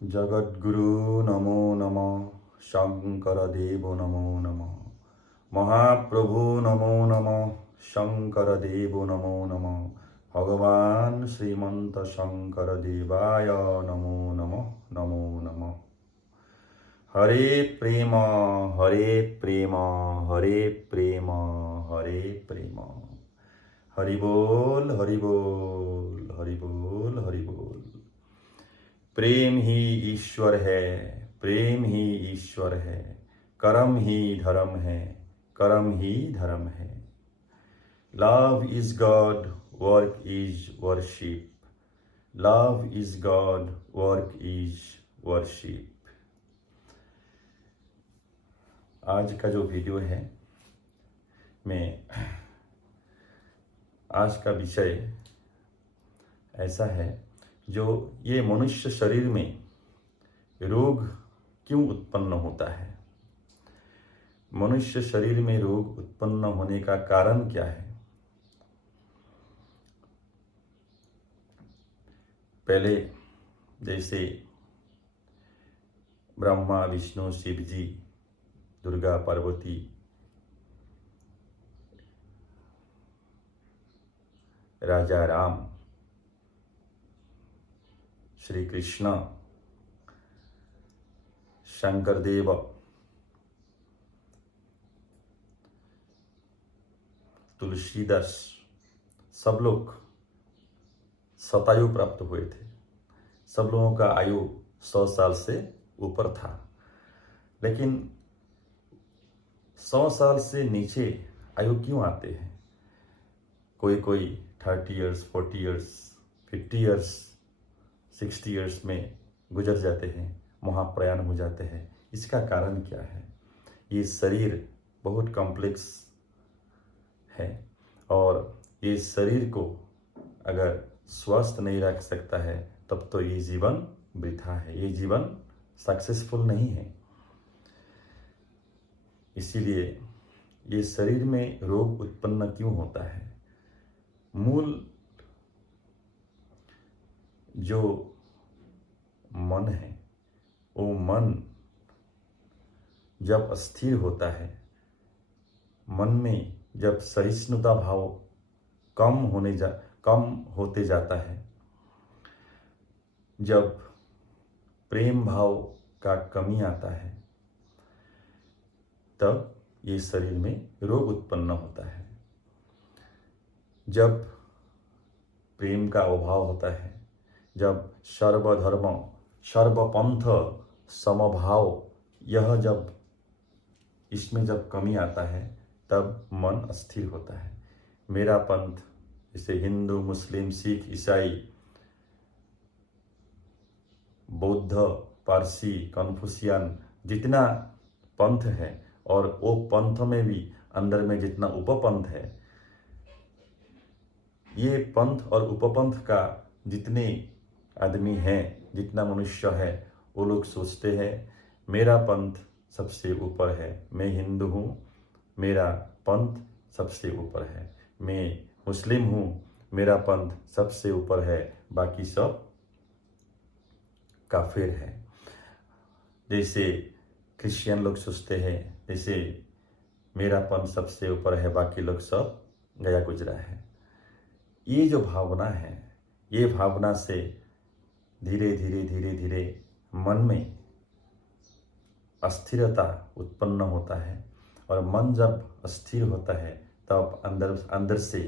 जगद्गुरु नमो नमः, शंकर देव नमो नमः, महाप्रभु नमो नमः, शंकर देव नमो नमः, भगवान श्रीमंत शंकर देवाय नमो नमः नमो नमः। हरे प्रेम हरे प्रेम हरे प्रेम हरे प्रेम। हरि बोल हरि बोल हरि बोल हरि बोल। प्रेम ही ईश्वर है, प्रेम ही ईश्वर है, कर्म ही धर्म है, कर्म ही धर्म है। Love is God, work is worship, love is God, work is worship. आज का जो वीडियो है, मैं आज का विषय ऐसा है, जो ये मनुष्य शरीर में रोग क्यों उत्पन्न होता है, मनुष्य शरीर में रोग उत्पन्न होने का कारण क्या है। पहले जैसे ब्रह्मा विष्णु शिव जी, दुर्गा पार्वती, राजा राम, श्री कृष्ण, शंकर देव, तुलसीदास, सब लोग शतायु प्राप्त हुए थे। सब लोगों का आयु 100 साल से ऊपर था। लेकिन 100 साल से नीचे आयु क्यों आते हैं? कोई 30 इयर्स, 40 इयर्स, 50 इयर्स, 60 इयर्स में गुजर जाते हैं, महाप्रयाण हो जाते हैं। इसका कारण क्या है? ये शरीर बहुत कॉम्प्लेक्स है, और ये शरीर को अगर स्वस्थ नहीं रख सकता है, तब तो ये जीवन वृथा है, ये जीवन सक्सेसफुल नहीं है। इसीलिए ये शरीर में रोग उत्पन्न क्यों होता है? मूल जो मन है, वो मन जब अस्थिर होता है, मन में जब सहिष्णुता भाव कम होते जाता है, जब प्रेम भाव का कमी आता है, तब ये शरीर में रोग उत्पन्न होता है। जब प्रेम का अभाव होता है, जब सर्वधर्म सर्वपंथ समभाव, यह जब इसमें जब कमी आता है, तब मन अस्थिर होता है। मेरा पंथ, जैसे हिंदू, मुस्लिम, सिख, ईसाई, बौद्ध, पारसी, कन्फ्यूशियन, जितना पंथ है, और वो पंथ में भी अंदर में जितना उपपंथ है, ये पंथ और उपपंथ का जितने आदमी हैं, जितना मनुष्य है, वो लोग सोचते हैं मेरा पंथ सबसे ऊपर है, मैं हिंदू हूँ, मेरा पंथ सबसे ऊपर है, मैं मुस्लिम हूँ, मेरा पंथ सबसे ऊपर है, बाकी सब काफिर है। जैसे क्रिश्चियन लोग सोचते हैं, जैसे मेरा पंथ सबसे ऊपर है, बाकी लोग सब गया गुजरा है। ये जो भावना है, ये भावना से धीरे धीरे मन में अस्थिरता उत्पन्न होता है, और मन जब अस्थिर होता है, तब अंदर से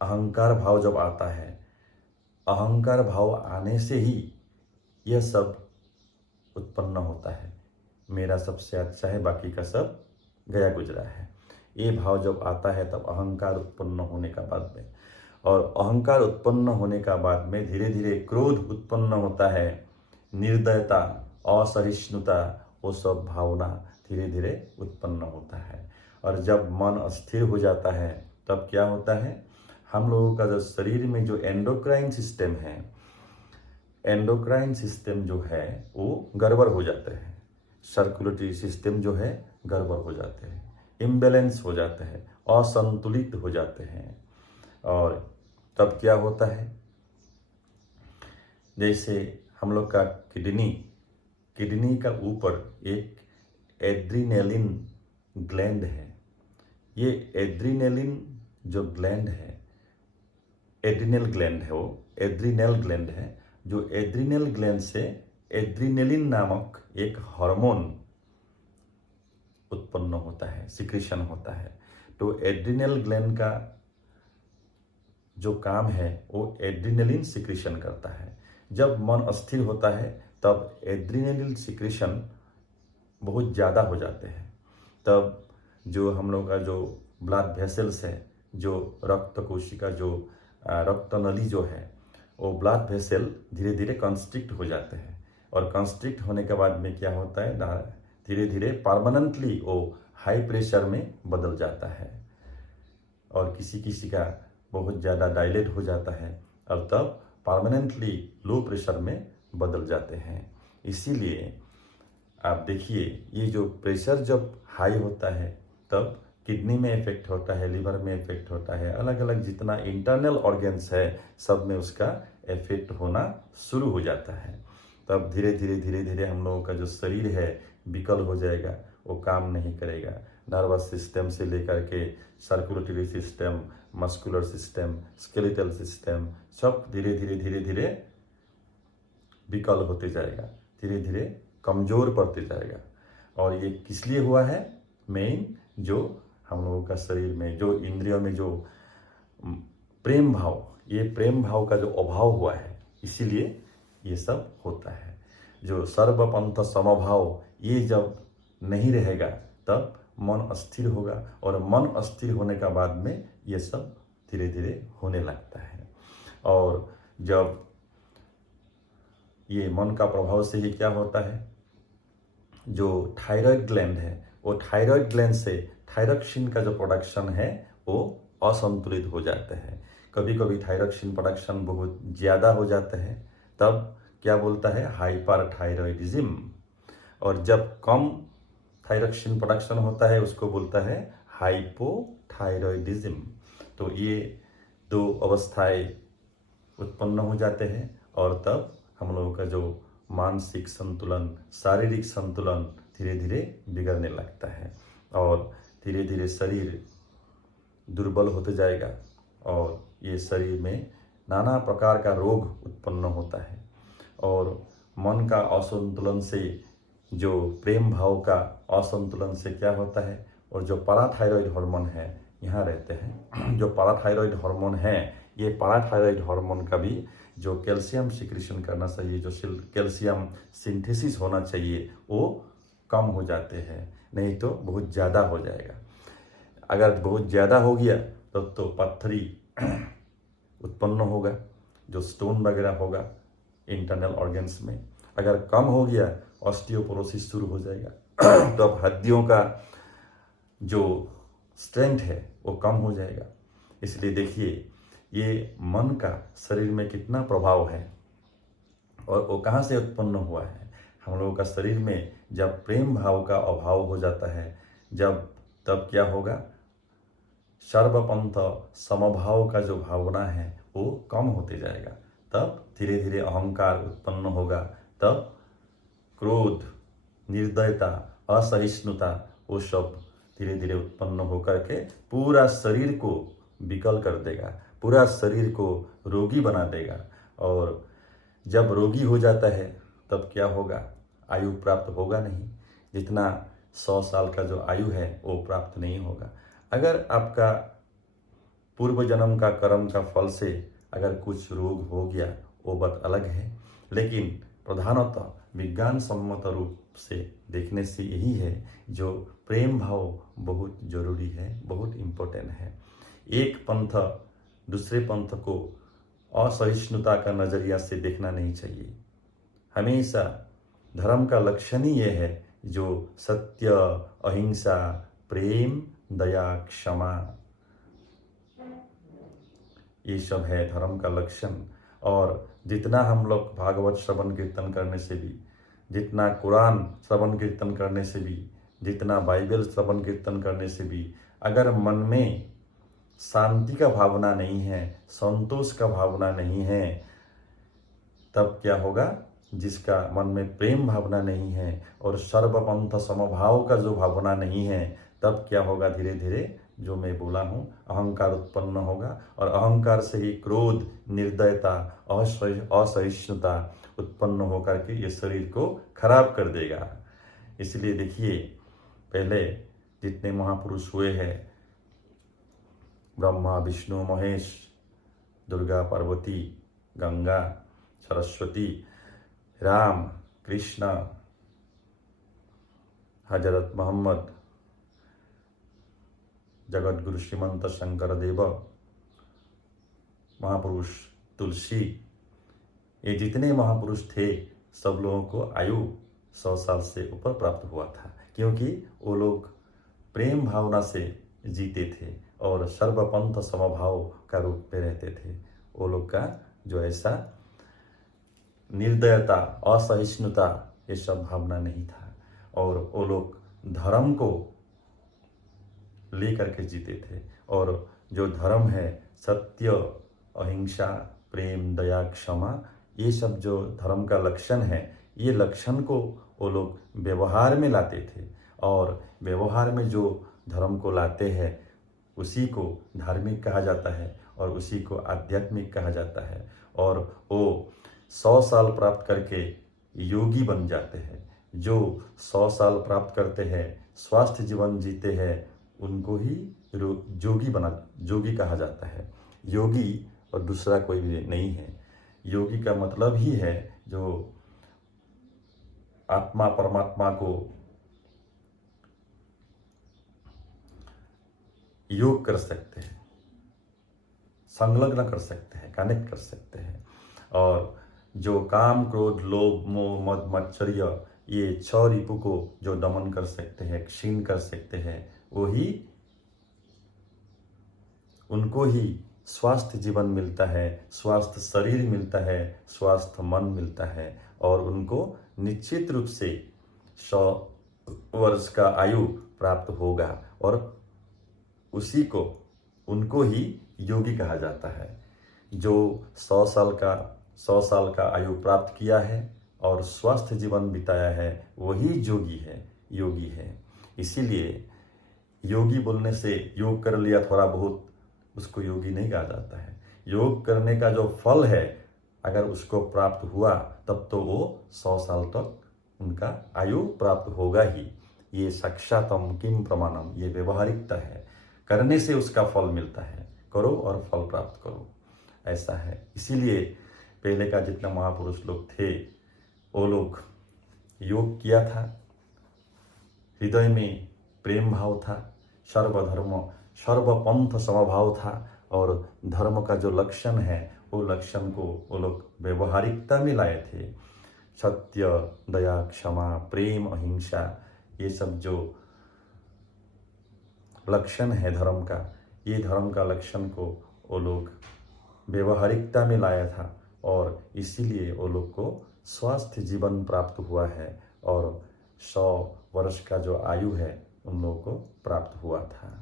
अहंकार भाव जब आता है, अहंकार भाव आने से ही यह सब उत्पन्न होता है। मेरा सबसे अच्छा है, बाकी का सब गया गुजरा है। ये भाव जब आता है, तब अहंकार उत्पन्न होने का बाद में, और अहंकार उत्पन्न होने का बाद में धीरे धीरे क्रोध उत्पन्न होता है, निर्दयता, असहिष्णुता, वो सब भावना धीरे धीरे उत्पन्न होता है। और जब मन अस्थिर हो जाता है, तब क्या होता है? हम लोगों का जो शरीर में जो एंडोक्राइन सिस्टम है, एंडोक्राइन सिस्टम जो है वो गड़बड़ हो जाते हैं। सर्कुलेटरी सिस्टम जो है गड़बड़ हो जाते हैं, इम्बैलेंस हो जाते हैं, असंतुलित हो जाते हैं। और तब क्या होता है? जैसे हम लोग का किडनी का ऊपर एक एड्रीनेलिन ग्लैंड है। ये एड्रीनेलिन जो ग्लैंड है, एड्रीनल ग्लैंड है, वो एड्रीनल ग्लैंड है। जो एड्रीनल ग्लैंड से एड्रीनेलिन नामक एक हार्मोन उत्पन्न होता है, सिक्रीशन होता है। तो एड्रीनल ग्लैंड का जो काम है वो एड्रीनेलिन सिक्रीशन करता है। जब मन अस्थिर होता है तब एड्रीनेलिन सिक्रीशन बहुत ज़्यादा हो जाते हैं। तब जो हम लोग का जो ब्लड वेसल्स है, जो रक्त कोशिका, जो रक्त नली जो है, वो ब्लड वेसल धीरे धीरे कंस्ट्रिक्ट हो जाते हैं। और कंस्ट्रिक्ट होने के बाद में क्या होता है, धीरे धीरे परमानेंटली वो हाई प्रेशर में बदल जाता है। और किसी किसी का बहुत ज़्यादा डायलेट हो जाता है और तब परमानेंटली लो प्रेशर में बदल जाते हैं। इसीलिए आप देखिए, ये जो प्रेशर जब हाई होता है तब किडनी में इफेक्ट होता है, लिवर में इफेक्ट होता है, अलग अलग जितना इंटरनल ऑर्गन्स है सब में उसका इफेक्ट होना शुरू हो जाता है। तब धीरे धीरे हम लोगों का जो शरीर है विकल हो जाएगा, वो काम नहीं करेगा। नर्वस सिस्टम से लेकर के circulatory system, muscular system, skeletal system सब धीरे धीरे विकल होते जाएगा, धीरे धीरे कमज़ोर पड़ते जाएगा। और ये किस लिए हुआ है? मेन जो हम लोगों का शरीर में, जो इंद्रियों में जो प्रेम भाव, ये प्रेम भाव का जो अभाव हुआ है, इसीलिए ये सब होता है। जो सर्वपंथ समभाव, ये जब नहीं रहेगा तब मन अस्थिर होगा, और मन अस्थिर होने का बाद में ये सब धीरे धीरे होने लगता है। और जब ये मन का प्रभाव से ही क्या होता है, जो थायराइड ग्लैंड है, वो थायराइड ग्लैंड से थायरॉक्सिन का जो प्रोडक्शन है वो असंतुलित हो जाता है। कभी कभी थायरॉक्सिन प्रोडक्शन बहुत ज़्यादा हो जाता है, तब क्या बोलता है, हाइपर थायरॉइडिज्म। और जब कम थायरॉक्सिन प्रोडक्शन होता है उसको बोलता है हाइपोथायरॉइडिज्म। तो ये दो अवस्थाएं उत्पन्न हो जाते हैं और तब हम लोगों का जो मानसिक संतुलन, शारीरिक संतुलन धीरे धीरे बिगड़ने लगता है और धीरे धीरे शरीर दुर्बल होते जाएगा और ये शरीर में नाना प्रकार का रोग उत्पन्न होता है। और मन का असंतुलन से, जो प्रेम भाव का असंतुलन से क्या होता है, और जो पैराथायरॉइड हार्मोन है यहाँ रहते हैं, जो पैराथायरॉइड हार्मोन है, ये पैराथायरॉइड हार्मोन का भी जो कैल्शियम सिक्रीशन करना चाहिए, जो कैल्शियम सिंथेसिस होना चाहिए, वो कम हो जाते हैं, नहीं तो बहुत ज़्यादा हो जाएगा। अगर बहुत ज़्यादा हो गया तो पत्थरी उत्पन्न होगा, जो स्टोन वगैरह होगा इंटरनल ऑर्गन्स में। अगर कम हो गया ऑस्टियोपोरोसिस शुरू हो जाएगा तो अब हड्डियों का जो स्ट्रेंथ है वो कम हो जाएगा। इसलिए देखिए, ये मन का शरीर में कितना प्रभाव है और वो कहाँ से उत्पन्न हुआ है। हम लोगों का शरीर में जब प्रेम भाव का अभाव हो जाता है, तब क्या होगा, सर्वपंथ समभाव का जो भावना है वो कम होते जाएगा। तब धीरे धीरे अहंकार उत्पन्न होगा, तब क्रोध, निर्दयता, असहिष्णुता वो सब धीरे धीरे उत्पन्न होकर के पूरा शरीर को विकल कर देगा, पूरा शरीर को रोगी बना देगा। और जब रोगी हो जाता है तब क्या होगा, आयु प्राप्त होगा नहीं, जितना 100 साल का जो आयु है वो प्राप्त नहीं होगा। अगर आपका पूर्व जन्म का कर्म का फल से अगर कुछ रोग हो गया वो बात अलग है, लेकिन प्रधानतः विज्ञान सम्मत रूप से देखने से यही है, जो प्रेम भाव बहुत जरूरी है, बहुत इम्पोर्टेंट है। एक पंथ दूसरे पंथ को असहिष्णुता का नज़रिया से देखना नहीं चाहिए। हमेशा धर्म का लक्षण ही ये है, जो सत्य, अहिंसा, प्रेम, दया, क्षमा, ये सब है धर्म का लक्षण। और जितना हम लोग भागवत श्रवण कीर्तन करने से भी, जितना कुरान श्रवण कीर्तन करने से भी, जितना बाइबल श्रवण कीर्तन करने से भी, अगर मन में शांति का भावना नहीं है, संतोष का भावना नहीं है, तब क्या होगा, जिसका मन में प्रेम भावना नहीं है और सर्वपंथ समभाव का जो भावना नहीं है, तब क्या होगा, धीरे धीरे जो मैं बोला हूँ, अहंकार उत्पन्न होगा और अहंकार से ही क्रोध, निर्दयता, असहिष्णुता उत्पन्न होकर के ये शरीर को खराब कर देगा। इसलिए देखिए, पहले जितने महापुरुष हुए हैं, ब्रह्मा, विष्णु, महेश, दुर्गा, पार्वती, गंगा, सरस्वती, राम, कृष्ण, हजरत मोहम्मद, जगत गुरु श्रीमंत शंकर देव, महापुरुष तुलसी, ये जितने महापुरुष थे, सब लोगों को आयु 100 साल से ऊपर प्राप्त हुआ था, क्योंकि वो लोग प्रेम भावना से जीते थे और सर्वपंथ समभाव का रूप में रहते थे। वो लोग का जो ऐसा निर्दयता, असहिष्णुता, ये सब भावना नहीं था और वो लोग धर्म को लेकर के जीते थे। और जो धर्म है, सत्य, अहिंसा, प्रेम, दया, क्षमा, ये सब जो धर्म का लक्षण है, ये लक्षण को वो लोग व्यवहार में लाते थे और व्यवहार में जो धर्म को लाते हैं उसी को धार्मिक कहा जाता है और उसी को आध्यात्मिक कहा जाता है। और वो 100 साल प्राप्त करके योगी बन जाते हैं। जो 100 साल प्राप्त करते हैं, स्वास्थ्य जीवन जीते हैं, उनको ही जोगी कहा जाता है। योगी और दूसरा कोई भी नहीं है। योगी का मतलब ही है जो आत्मा परमात्मा को योग कर सकते हैं, संलग्न कर सकते हैं, कनेक्ट कर सकते हैं। और जो काम, क्रोध, लोभ, मोह, मद, मत्सर्य, ये 6 रिपु को जो दमन कर सकते हैं, क्षीण कर सकते हैं, वही उनको ही स्वास्थ्य जीवन मिलता है, स्वास्थ्य शरीर मिलता है, स्वास्थ्य मन मिलता है और उनको निश्चित रूप से 100 वर्ष का आयु प्राप्त होगा और उसी को, उनको ही योगी कहा जाता है। जो 100 साल का आयु प्राप्त किया है और स्वस्थ जीवन बिताया है, वही योगी है। इसीलिए योगी बोलने से योग कर लिया थोड़ा बहुत, उसको योगी नहीं कहा जाता है। योग करने का जो फल है, अगर उसको प्राप्त हुआ, तब तो वो 100 साल तक उनका आयु प्राप्त होगा ही। ये साक्षातम किम प्रमाणम, ये व्यवहारिकता है। करने से उसका फल मिलता है, करो और फल प्राप्त करो, ऐसा है। इसीलिए पहले का जितना महापुरुष लोग थे, वो लोग योग किया था, हृदय में प्रेम भाव था, सर्वधर्म सर्वपंथ समभाव था और धर्म का जो लक्षण है, वो लक्षण को वो लोग व्यवहारिकता में लाए थे। सत्य, दया, क्षमा, प्रेम, अहिंसा, ये सब जो लक्षण है धर्म का, ये धर्म का लक्षण को वो लोग व्यवहारिकता में लाया था और इसीलिए वो लोग को स्वास्थ्य जीवन प्राप्त हुआ है और 100 वर्ष का जो आयु है, उन लोगों को प्राप्त हुआ था।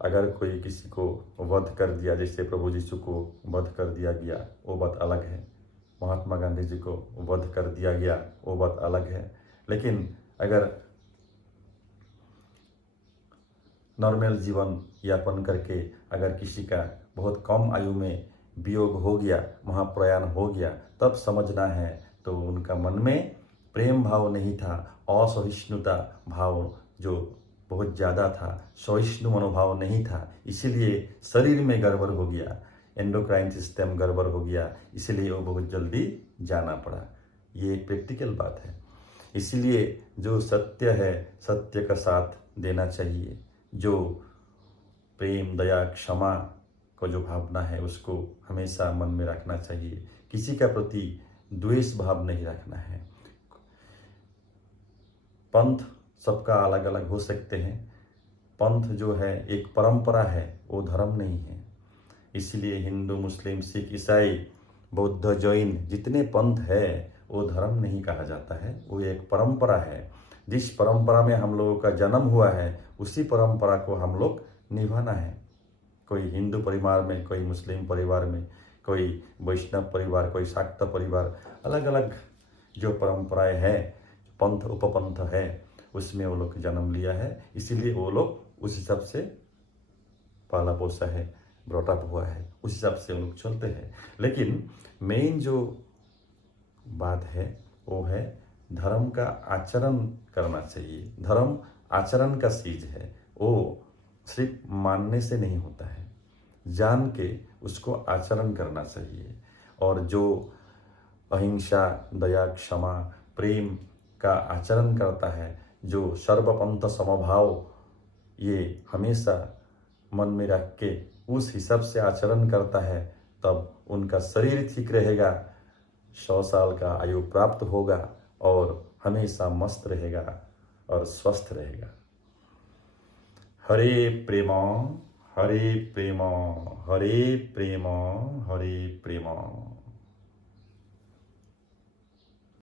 अगर कोई किसी को वध कर दिया, जैसे प्रभु यीशु को वध कर दिया गया, वो बात अलग है। महात्मा गांधी जी को वध कर दिया गया, वो बात अलग है। लेकिन अगर नॉर्मल जीवन यापन करके अगर किसी का बहुत कम आयु में वियोग हो गया, महाप्रयाण हो गया, तब समझना है तो उनका मन में प्रेम भाव नहीं था, असहिष्णुता भाव जो बहुत ज़्यादा था, सहिष्णु मनोभाव नहीं था, इसीलिए शरीर में गड़बड़ हो गया, एंडोक्राइन सिस्टम गड़बड़ हो गया, इसीलिए वो बहुत जल्दी जाना पड़ा। ये प्रैक्टिकल बात है। इसीलिए जो सत्य है, सत्य का साथ देना चाहिए। जो प्रेम, दया, क्षमा को जो भावना है, उसको हमेशा मन में रखना चाहिए। किसी का प्रति द्वेष भाव नहीं रखना है। पंथ सबका अलग अलग हो सकते हैं। पंथ जो है एक परंपरा है, वो धर्म नहीं है। इसलिए हिंदू, मुस्लिम, सिख, ईसाई, बौद्ध, जैन जितने पंथ है, वो धर्म नहीं कहा जाता है, वो एक परंपरा है। जिस परंपरा में हम लोगों का जन्म हुआ है, उसी परंपरा को हम लोग निभाना है। कोई हिंदू परिवार में, कोई मुस्लिम परिवार में, कोई वैष्णव परिवार, कोई शाक्त परिवार, अलग अलग जो परंपराएं हैं, पंथ उपपंथ है, उसमें वो लोग जन्म लिया है, इसीलिए वो लोग उस हिसाब से पाला पोसा है, ब्रॉटअप हुआ है, उस हिसाब से वो लोग चलते हैं। लेकिन मेन जो बात है वो है धर्म का आचरण करना चाहिए। धर्म आचरण का चीज है, वो सिर्फ मानने से नहीं होता है, जान के उसको आचरण करना चाहिए। और जो अहिंसा, दया, क्षमा, प्रेम का आचरण करता है, जो सर्वपंथ समभाव ये हमेशा मन में रख के उस हिसाब से आचरण करता है, तब उनका शरीर ठीक रहेगा, 100 साल का आयु प्राप्त होगा और हमेशा मस्त रहेगा और स्वस्थ रहेगा। हरे प्रेम, हरे प्रेम, हरे प्रेम, हरे प्रेम।